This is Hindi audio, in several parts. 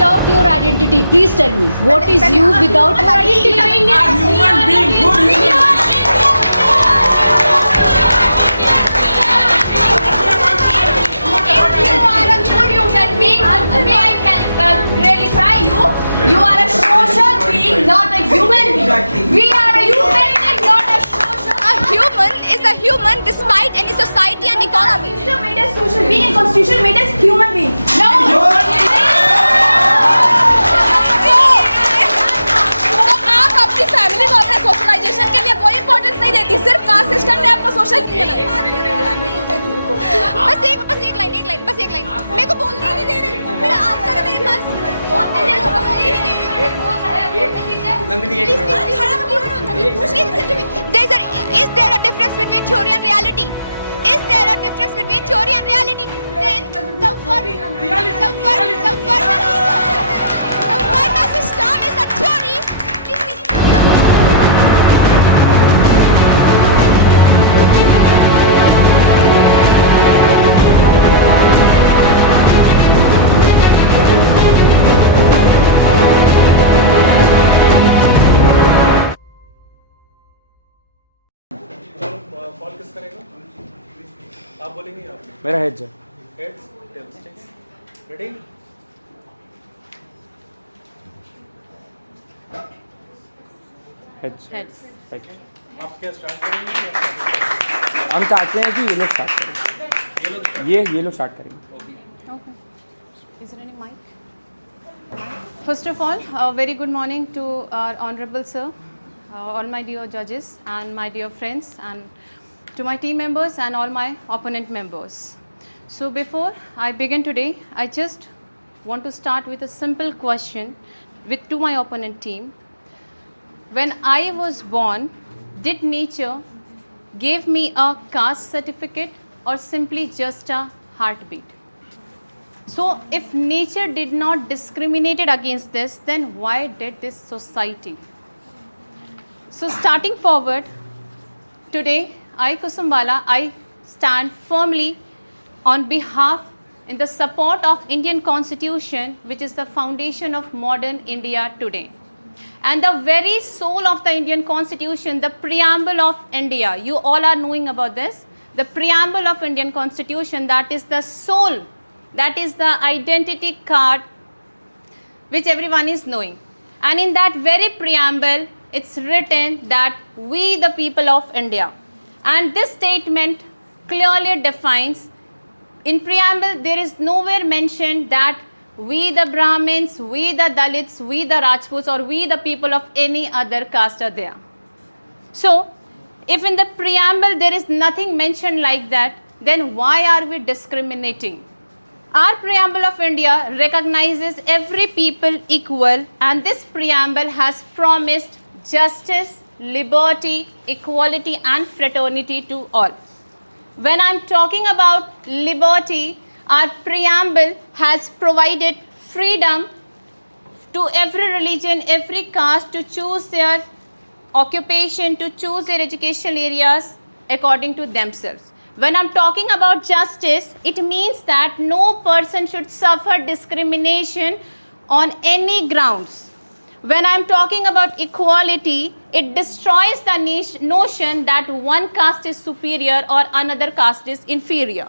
without your identity? Please tell me. What is you without your identity? A human being, good human being. May I clarify you? You are a social being, not a human being. We are a human being, not a social. A human is a human despite any society and economy. Constitution made us social being and constitution made us human being. No. आप अपनी फैमिली को अपने सोशलाइजेशन के लिए कोई इंपॉर्टेंस नहीं देती, सिर्फ कास्ट सिस्टम ने आपको सोशल किया। बस एक लाइन मेरे को बोलने ही नहीं दे रहे, मेरा आंसर है मेरे पास। Is there a difference between theory and reality? Is there a difference between theory and reality? Then the Varna system is a theory. Call किस करेगा? आप बोलेंगे या आपने? मेरा हेड्स है। Heads, ready? हेड्स। आप क्या स्टार्ट करेंगे या हम चाहते हैं कि ये लोग स्टार्ट करें। ये लोग स्टार्ट करेंगे। Okay. Is there any mic? First of all, a very good morning to our honorable sir, all my dear judges and my dear friends, and to my team members and all my opponent members. So before I begin today, I just want to start with a simple question to my opponent team. When I was born, did nature give me a caste certificate or simply just a heartbeat? So if nature did not discriminate against this, then why did this society? So starting forward, today I, Kusumbala, I stand firmly on behalf in the support of Indian Constitution, which is the foundation of modern India today. And the very soul of the Indian Constitution, the preamble of India, you all are knowing about this, the preamble of Indian Constitution, that is the soul, that is the identity card which everyone is knowing. And in that very preamble, it's written that we the people of India. And this statement clearly defines, in preamble there is nowhere mentioned that we the Brahmins, we the Dalits, we the Rajputs, or we the people of any other caste are there. So if in the preamble there is nothing mentioned like that, then why are we discriminating? Our preamble of India recognizes every people equal, and this preamble has promised justice, liberty, equality and fraternity to all. When I'm talking about liberty, our preamble has provided freedom to every religion, every caste to choose their occupation, to choose their educational areas according to themselves. When I'm talking about justice, it means that no person should suffer discrimination on any grounds. When I'm talking about equality, it destroys the notion that one caste is superior or another caste is inferior.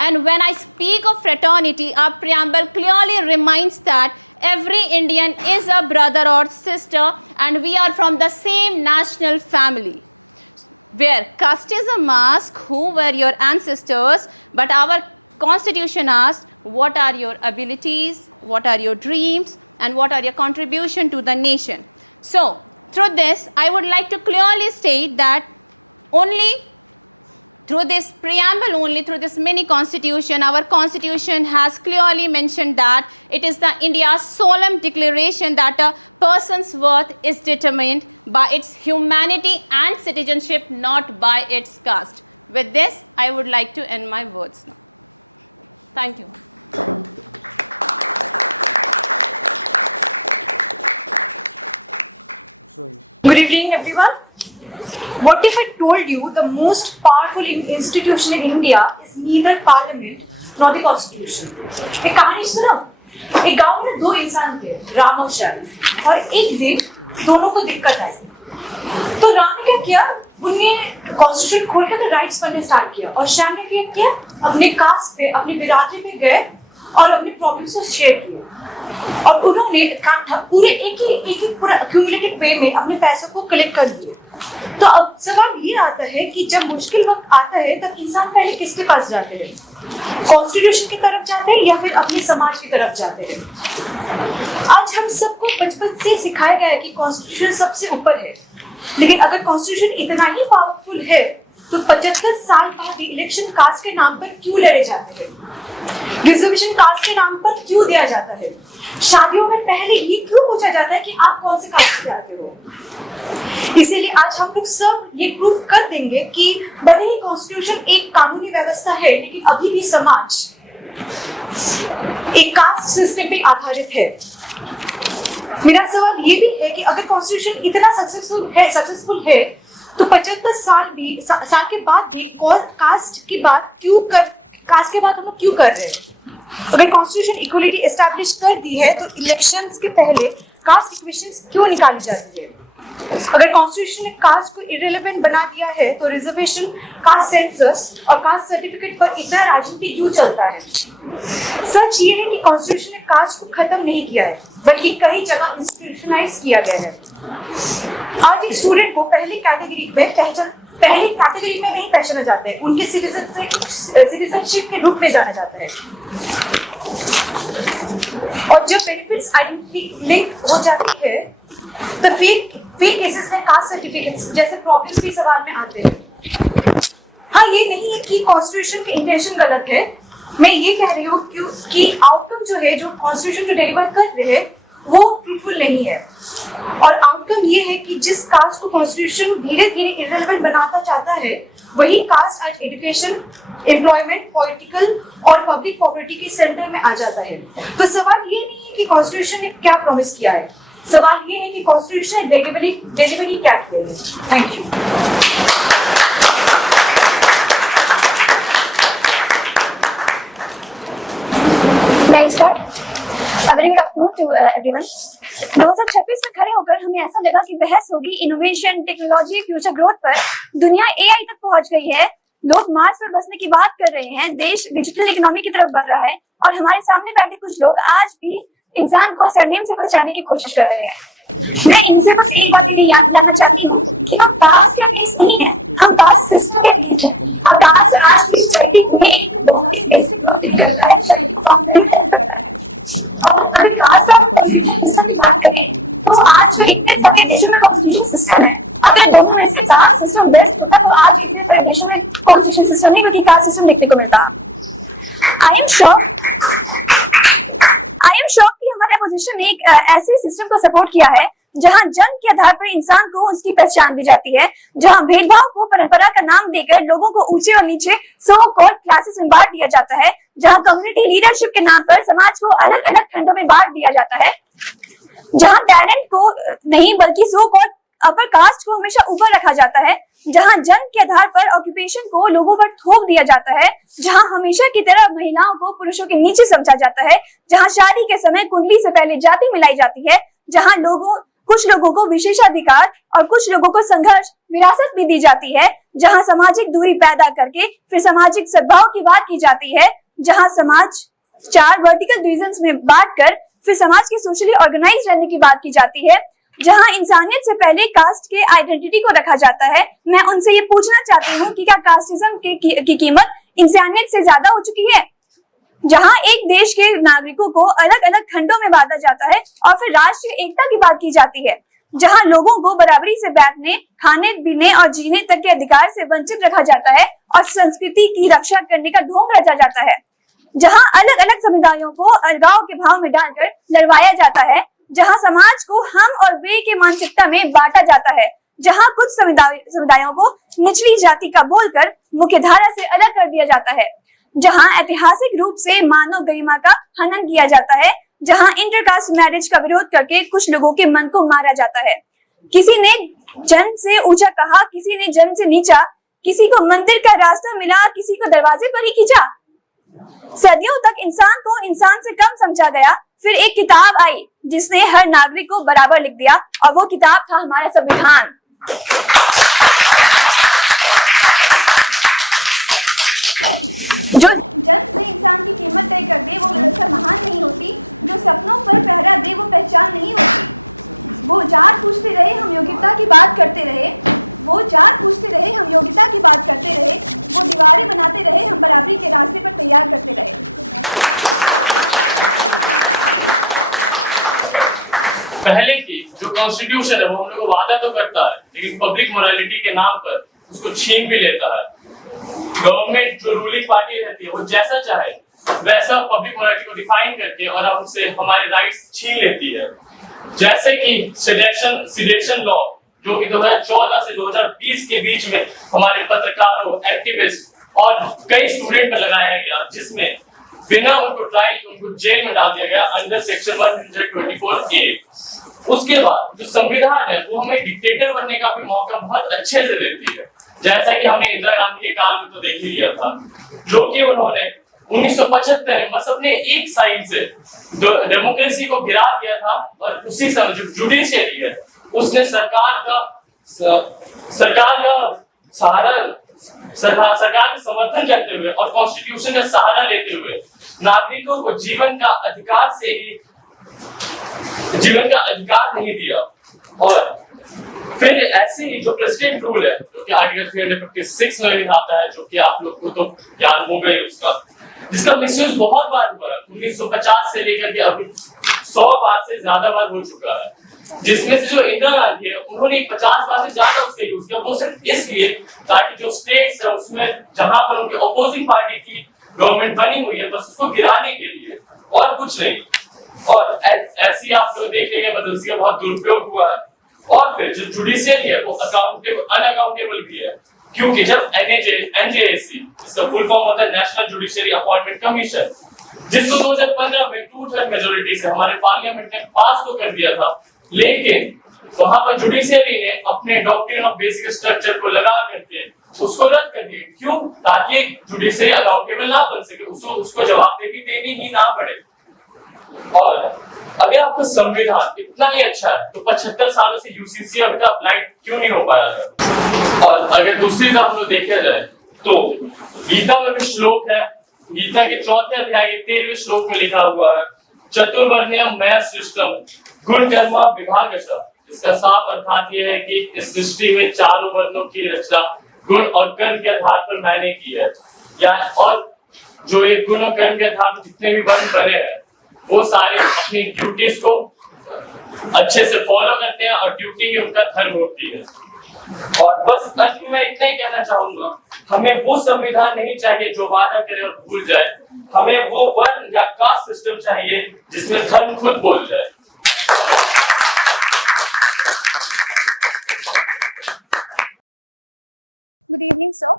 And when I speak of fraternity, our preamble clearly reminds that every Indian is a brother or sister and we are from the same national family. Where caste is a mask, who were your ancestors, but our constitution asks, what are your abilities, what are your dreams, and what are your contribution to the nation. So through this, I would like to clearly state that only through this preamble, only through this mini constitution, our constitution has clearly mentioned that it is the India's solemn declaration that a person's worth is determined by its humanity and citizenship, not by its caste. With this, I would like to end my words now. Thank you. Good evening, everyone. What if I told you the most powerful institution in India is neither parliament nor the constitution? एक कहानी सुनो. एक गांव में 2 इंसान थे, राम और श्याम, और एक दिन दोनों को दिक्कत आई। तो राम ने क्या किया, उन्हें कॉन्स्टिट्यूशन खोलकर राइट्स पढ़ने स्टार्ट किया, और श्याम ने क्या किया, अपने कास्ट पे, अपने बिरादरी पे गए और अपने प्रॉब्लम्स को शेयर किए, और उन्होंने पूरे एक ही पूरा एक्यूमुलेटेड वे में अपने पैसों को कलेक्ट कर दिए। तो अब सवाल ये आता है कि जब मुश्किल वक्त आता है तब इंसान पहले किसके पास जाते हैं? कॉन्स्टिट्यूशन की तरफ जाते हैं या फिर अपने समाज की तरफ जाते हैं? आज हम सबको बचपन से सिखाया गया है कि कॉन्स्टिट्यूशन सबसे ऊपर है, लेकिन अगर कॉन्स्टिट्यूशन इतना ही पावरफुल है तो 75 साल बाद भी इलेक्शन कास्ट के नाम पर क्यों लड़े जाते हैं? रिजर्वेशन कास्ट के नाम पर क्यों दिया जाता है? शादियों में पहले ये क्यों पूछा जाता है कि आप कौन से कास्ट से आते हो? इसीलिए आज हम लोग सब ये प्रूफ कर देंगे कि भले ही कॉन्स्टिट्यूशन एक कानूनी व्यवस्था है, लेकिन अभी भी समाज एक कास्ट सिस्टम पे आधारित है। मेरा सवाल ये भी है कि अगर कॉन्स्टिट्यूशन इतना सक्सेसफुल है तो 75 साल के बाद भी कास्ट की बात कास्ट के बाद हम लोग क्यों कर रहे हैं? अगर कॉन्स्टिट्यूशन इक्वलिटी एस्टैब्लिश कर दी है तो इलेक्शंस के पहले कास्ट इक्वेशंस क्यों निकाली जाती है? अगर कॉन्स्टिट्यूशन ने कास्ट को इररिलेवेंट बना दिया है तो रिजर्वेशन, कास्ट सेंसस और कास्ट सर्टिफिकेट पर इतना राजनीति क्यों चलता है? सच ये है कि कॉन्स्टिट्यूशन ने कास्ट को खत्म नहीं किया है, बल्कि कई जगह इंस्टीट्यूशनलाइज किया गया है। आज एक स्टूडेंट को पहली कैटेगरी में नहीं पहचाना जाता है, उनके सिटीजनशिप के रूप में जाना जाता है। और जब बेनिफिट्स आइडेंटिटी लिंक हो जाती है तो फेक केसेस में कास्ट सर्टिफिकेट्स जैसे प्रॉब्लम्स भी सवाल में आते हैं। हाँ, ये नहीं है कि कॉन्स्टिट्यूशन के इंटेंशन गलत है, मैं ये कह रही हूँ कि आउटकम जो है, जो कॉन्स्टिट्यूशन जो डिलीवर कर रहे हैं वो फ्रूटफुल नहीं है। और आउटकम ये है कि जिस कास्ट को कॉन्स्टिट्यूशन धीरे धीरे इररिलेवेंट बनाता चाहता है, वही कास्ट आज एजुकेशन, एम्प्लॉयमेंट, पॉलिटिकल और पब्लिक प्रॉपर्टी के सेंटर में आ जाता है। तो सवाल ये नहीं है कि कॉन्स्टिट्यूशन ने क्या प्रॉमिस किया है, सवाल ये है कि कॉन्स्टिट्यूशन डिलीवरी क्या की है। Thank you. Very good afternoon to everyone. 2026 में खड़े होकर हमें ऐसा लगा कि बहस होगी इनोवेशन, टेक्नोलॉजी, फ्यूचर ग्रोथ पर। दुनिया एआई तक पहुंच गई है, लोग मार्स पर बसने की बात कर रहे हैं, देश डिजिटल इकोनॉमी की तरफ बढ़ रहा है, और हमारे सामने बैठे कुछ लोग आज भी इंसान को सरनेम से पहचानने की कोशिश कर रहे हैं। मैं इनसे बस एक बात के लिए याद दिलाना चाहती हूँ कि हम कास्ट के अगेंस्ट नहीं है, हम कास्ट सिस्टम के अगेंस्ट हैं। अब कास्ट आज भी सोसाइटी में एक बहुत ही बेसिक रोल करता है, सोसाइटी को फॉर्म करने में हेल्प करता है। और अगर कास्ट और कॉन्स्टिट्यूशन सिस्टम की बात करें तो आज भी इतने सारे देशों में कॉन्स्टिट्यूशन सिस्टम है। अगर दोनों में से कास्ट सिस्टम बेस्ट होता तो आज भी इतने सारे देशों में कॉन्स्टिट्यूशन सिस्टम नहीं बल्कि कास्ट सिस्टम देखने को मिलता। आई एम श्योर कि हमारे अपोजिशन ने एक ऐसे सिस्टम को सपोर्ट किया है जहां जन्म के आधार पर इंसान को उसकी पहचान दी जाती है, जहां भेदभाव को परंपरा का नाम देकर लोगों को ऊंचे और नीचे सो कॉल्ड क्लासेस में बांट दिया जाता है, जहां कम्युनिटी लीडरशिप के नाम पर समाज को अलग अलग खंडों में बांट दिया जाता है, जहां टैलेंट को नहीं बल्कि सो कॉल्ड अपर कास्ट को हमेशा ऊपर रखा जाता है, जहां जन्म के आधार पर ऑक्यूपेशन को लोगों पर थोप दिया जाता है, जहां हमेशा की तरह महिलाओं को पुरुषों के नीचे समझा जाता है, जहां शादी के समय कुंडली से पहले जाति मिलाई जाती है, जहां कुछ लोगों को विशेषाधिकार और कुछ लोगों को संघर्ष विरासत भी दी जाती है, जहां सामाजिक दूरी पैदा करके फिर सामाजिक सद्भाव की बात की जाती है, जहां समाज 4 वर्टिकल डिविजन्स में बांटकर फिर समाज के सोशली ऑर्गेनाइज रहने की बात की जाती है, जहां इंसानियत से पहले कास्ट के आइडेंटिटी को रखा जाता है। मैं उनसे ये पूछना चाहती हूँ कि क्या कास्टिज्म की कीमत इंसानियत से ज्यादा हो चुकी है? जहां एक देश के नागरिकों को अलग अलग खंडों में बांटा जाता है और फिर राष्ट्रीय एकता की बात की जाती है, जहां लोगों को बराबरी से बैठने, खाने, पीने और जीने तक के अधिकार से वंचित रखा जाता है और संस्कृति की रक्षा करने का ढोंग रचा जाता है, जहां अलग अलग समुदायों को अलगाव के भाव में डालकर लड़वाया जाता है, जहां समाज को हम और वे के मानसिकता में बांटा जाता है, जहां कुछ समुदायों को निचली जाति का बोलकर मुख्य धारा से अलग कर दिया जाता है, जहां ऐतिहासिक रूप से मानव गरिमा का हनन किया जाता है, जहां इंटरकास्ट मैरिज का विरोध करके कुछ लोगों के मन को मारा जाता है। किसी ने जन्म से ऊंचा कहा, किसी ने जन्म से नीचा, किसी को मंदिर का रास्ता मिला, किसी को दरवाजे पर ही खींचा। सदियों तक इंसान को इंसान से कम समझा गया। फिर एक किताब आई जिसने हर नागरिक को बराबर लिख दिया, और वो किताब था हमारा संविधान। जो जन्म से इंसान की कीमत तय कर दे वो व्यवस्था महान नहीं होती, जो सपनों पर पहरा दे वो पहचान नहीं होती। वो जार पूछते रहे हम योग्यता की बात करते रहे, वो जार पूछते रहे हम योग्यता की बात करते रहे, वो दीवारें बनाते रहे हम बराबरी के रास्ते पर तैयार करते रहे। पहले की जो कॉन्स्टिट्यूशन है वो हम लोग को वादा तो करता है, लेकिन पब्लिक मोरालिटी के नाम पर उसको छीन भी लेता है। गवर्नमेंट जो रूलिंग पार्टी रहती है वो जैसा चाहे वैसा पब्लिक मोरालिटी को डिफाइन करके और हमसे हमारे राइट्स छीन लेती है। जैसे कि सिडेशन लॉ जो कि 2014 से 2020 के बीच में हमारे पत्रकारों, एक्टिविस्ट और कई स्टूडेंट पर लगाया गया, जिसमें बिना उनको ट्रायल उनको जेल में डाल दिया गया अंडर सेक्शन 124A। उसके बाद जो संविधान है वो हमें डिक्टेटर बनने का भी मौका बहुत अच्छे से देती है, जैसा कि हमने इंदिरा गांधी के काल में तो देख ही लिया था, जो कि उन्होंने 1975 में बस अपने एक साइड से डेमोक्रेसी को गिरा दिया था, और उसी समय जो जुडिशियरी है उसने सरकार का समर्थन करते हुए और कॉन्स्टिट्यूशन का सहारा लेते हुए नागरिकों को जीवन का अधिकार नहीं दिया। और फिर ऐसे ही जो प्रेसिडेंट रूल है जो कि आर्टिकल 356 में आता है, जो कि आप लोग को तो ज्ञान हो गई उसका, जिसका मिसयूज बहुत बार हुआ है। 1950 से लेकर के अभी 100 बार से ज्यादा बार हो चुका है, जिसमें से जो इंदिरा गांधी है उन्होंने 50 बार से ज्यादा उसका यूज किया। वो सिर्फ इसलिए ताकि जो स्टेट्स है उसमें जहां पर उनकी अपोजिंग पार्टी की गवर्नमेंट बनी हुई है बस उसको गिराने के लिए, और कुछ नहीं। और ऐसी आप लोग देख लेंगे मतलब इसका बहुत दुरुपयोग हुआ है। और फिर जो जुडिशियरी है वो अनअकाउंटेबल भी है, क्योंकि जब NJAC इसका फुल फॉर्म होता है नेशनल जुडिशियरी अपॉइंटमेंट कमीशन, जिसको 2015 में 2/3 मेजोरिटी से हमारे पार्लियामेंट ने पास तो कर दिया था, लेकिन वहां पर जुडिशियरी ने अपने डॉक्ट्रिन ऑफ बेसिक स्ट्रक्चर को लगा करके उसको रद्द कर दिया। क्यों? ताकि जुडिशियरी अकाउंटेबल ना बन सके, उसको जवाबदेही देनी ही ना पड़े। और अगर आपका संविधान इतना ही अच्छा है तो 75 सालों से यूसीसी अभी तक अप्लाई क्यों नहीं हो पाया था? और अगर दूसरी तरफ हम लोग देखा जाए तो गीता में भी श्लोक है, गीता के 4थे अध्याय के 13वें श्लोक में लिखा हुआ है, चतुर्वर्ण्यम मया सृष्टम गुण कर्म विभागशः। इसका साफ अर्थात ये है कि इस सृष्टि में चारों वर्णों की रचना गुण और कर्म के आधार पर मैंने की है। या और जो ये गुण और कर्म के आधार पर जितने भी वर्ण बने हैं वो सारे अपनी ड्यूटीज को अच्छे से फॉलो करते हैं, और ड्यूटी ही उनका धर्म होती है। और बस अंत में मैं इतना ही कहना चाहूंगा, हमें वो संविधान नहीं चाहिए जो वादा करे और भूल जाए, हमें वो वर्ण या कास्ट सिस्टम चाहिए जिसमें धर्म खुद बोल जाए। Good evening, sir.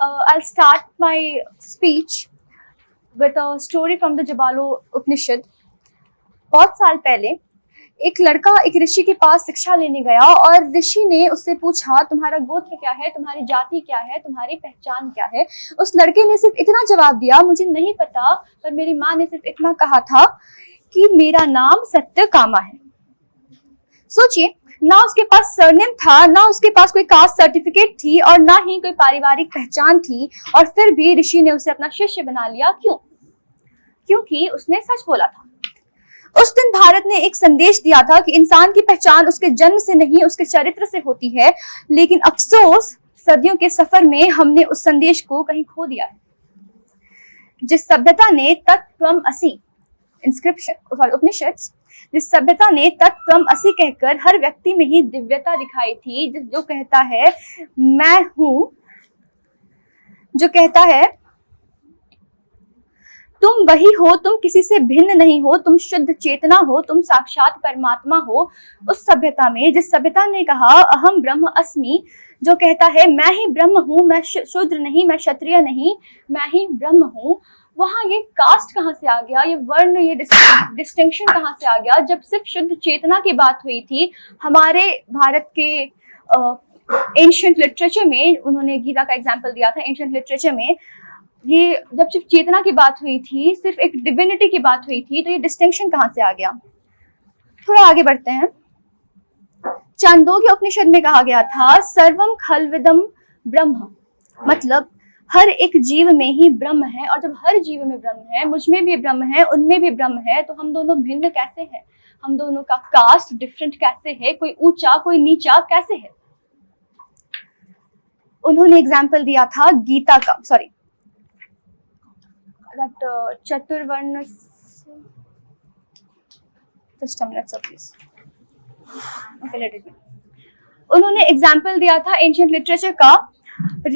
I'll start my speech with a story from the Jabalo Upanishad. बहुत साल पहले एक लड़का एक ऋषि के पास शिक्षा लेने गया, और ऋषि ने उससे पूछा तुम्हारा गोत्र क्या है, तुम्हारी जाति क्या है, तुम्हारी पहचान क्या है। उस लड़के ने सिर्फ इतना जवाब दिया, मुझे नहीं पता, पर मेरी माँ ने सिर्फ इतना कहा था कि मेरा नाम सत्यकामा है। सोचिए, ना उसके पास सरनेम था, ना उसके पास कोई कास्ट सर्टिफिकेट थी, और ना ही कोई पारिवारिक पहचान थी, और फिर भी ऋषि ने उसे अपना शिष्य बना लिया। क्यों? क्योंकि उसने सच बोला था। उस दिन भारत ने एक संदेश दिया था कि इंसान की पहचान उसके जन्म से नहीं उसके चरित्र से होती है, लेकिन अफसोस सदियों के सफर में हमने उस संदेश को कहीं खो दिया है। जिस सभ्यता ने तत्त्वम असि उपनिषद, जिस सभ्यता ने तत्त्वम असि कहकर हर व्यक्ति में ही दिव्यता दिखाई थी, जो कहता है मैं हूं, जो कहता है तुम वही हो, तुम किसी से भिन्न नहीं हो, तुम शुद्ध चेतना हो, तुम साक्षात परमात्मा हो। उस सभ्यता में, जिस सभ्यता ने कहा अहम ब्रह्म अस्मि, जो कहता है मैं ही ब्रह्म हूँ, मैं शूद्र नहीं, मैं क्षत्रिय नहीं, मैं ही ब्रह्म हूँ, वहां ये कास्ट कहाँ से आ गया, ये वर्ण, ये डिस्टिंक्शन कहाँ से आ गया, जब सिर्फ शुद्ध चेतना की बात हुई थी। हमारे भारत के एंशिएंट लिटरेचर में, उन्होंने गीता का एग्जाम्पल दिया था, एंशिएंट लिटरेचर में ये जब सिर्फ चेतना की बात हुई थी, सिर्फ एक डिविनिटी की बात हुई थी, तो ये डिस्टिंक्शन कहाँ से आ गया? थोड़ा आगे बढ़ते हैं। चांदोग्य उपनिषद में कहा गया था सर्वम खलविदम ब्रह्म, मतलब हर एक जीव में ही ब्रह्म है, और जब हर जीव में ब्रह्म है, मुझ में भी ब्रह्म है, उनमें भी ब्रह्म है, तो हम दोनों भिन्न कैसे हैं? हम दोनों का कास्ट डिफरेंट कैसे है? कोई ऊंचा कोई नीचा कैसे है? उन्होंने एग्जाम्पल दिया था गीता का, sorry चतुर्वर्ण, just a minute, sir, please. Okay, let it be. उन्होंने एग्जाम्पल दिया था एंशिएंट लिटरेचर का।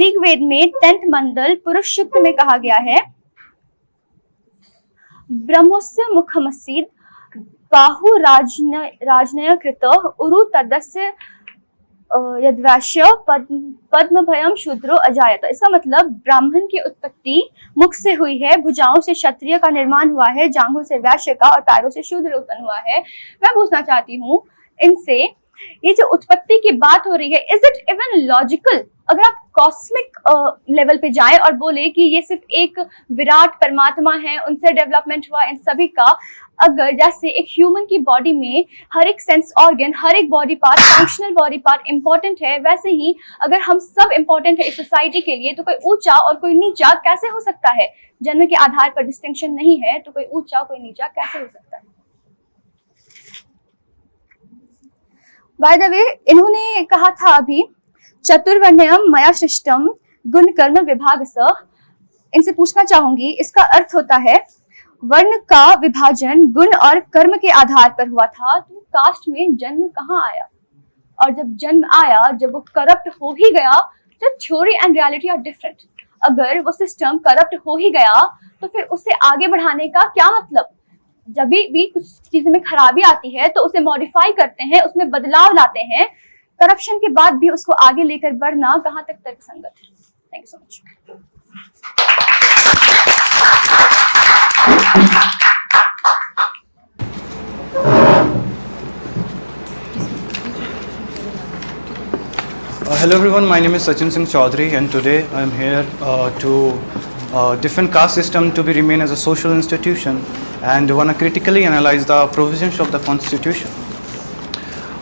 ऋग्वेद में 10th मंडल पुरुष सूक्त में कहा गया है ब्रह्मस्य मुखमसीद बाहु राजनय कृत उरु तदस्य यद्वैश्य पद्मभयम शूद्रो अजायत। इसका मतलब ब्राह्मण की उत्पत्ति मुख से हुई है, भुजाओं से क्षत्रिय का निर्माण हुआ है, जांघों से वैश्य का और पैरों से शूद्र उत्पन्न हुआ है। मैं पूछना चाहती हूँ इनसे, ये जो उत्पत्ति की बात हो रही है, इज इट इवन लॉजिकल? अगर आप कॉस्मिक लेवल पे जाए और बोले कि ये सिर्फ एक विराट परमात्मा है, उनसे डेवलपमेंट हुआ इन सभी का, अगर जैसे एक ह्यूमन की बॉडी में हर एक सेंस ऑर्गन, हर एक body part, functional body part important है, वैसे ही अगर हम सब इंपॉर्टेंट है इस सोसाइटी के लिए, तो कोई ऊंचा और कोई नीचा कैसे हो सकता है? जन्म के आधार पर डिस्टिंक्शन नहीं है, तो कोई ऊंचा कोई नीचा कैसे हो सकता है? बाय द वे, इन्होंने कहा था अभी चतुर्वर्ण्यम मया सृष्टम गुण कर्म विभाग स। इनसे पूछना चाहूंगी, इसका अर्थ होता है वर्ण का विभाजन गुण और कर्म के आधार पर हुआ था, तो कास्ट में जन्म कहाँ आया? और जब जन्म आया, जब वो करप्ट हो ही गया, जब theory and reality are different, अगर वो सिस्टम करप्ट हो ही गया, तो फिर उसे आगे बढ़ाने का क्या मतलब? जब भी कुछ चीजों में खराबी आती है तो उसे मॉडिफाई करते हैं, उसमें बदलाव लाते हैं। करप्शन के बाद भी उसको आगे लेकर बढ़ना कहाँ तक तर्कसंगत है? Thank you so much. Hello everyone, my name is Sachin Singh Chaudhary and today I am here to defend caste system to be remain as a social institution and want to critically analyze the provisions of the constitution.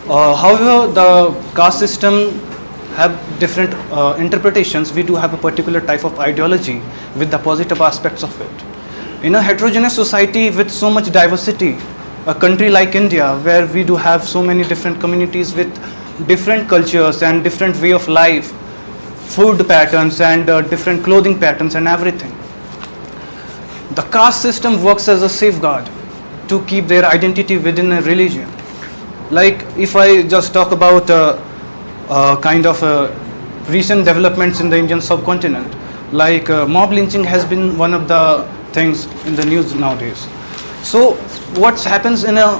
However, the caste system have different interpretations. We do have a particular type of ideology with the positive aspects of it. In a heterogeneous society with so much diversity, a country like India where we do have so many different communities with different cultures and different way of life, food patterns and different clothing patterns and everything. The caste system works as a safeguard to keep their identity within a religion. Like if I just talk about kind of recent developments in the Indian subcontinent, like mob lynching has been one of the things in the news nowadays. So what happens in a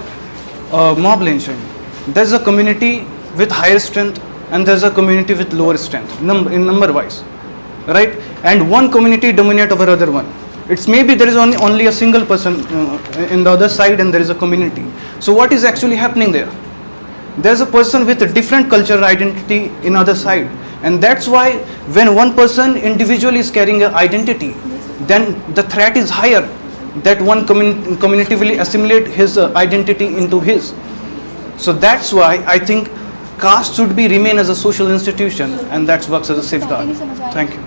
mob lynching? There's a community with higher strength and there's a community with lower strength in number wise, right? And one community dominate over other one. It's maybe there is only a single person in the other side and there is a community. So what is actually happening there? There's a person with a different cultural identity in other side, and that's why when one person individually is carrying an identity, then the threat is higher that one community will assimilate his identity into his. So that's why I think caste should be remain as a social institution, and that works as a safeguard. Thank you.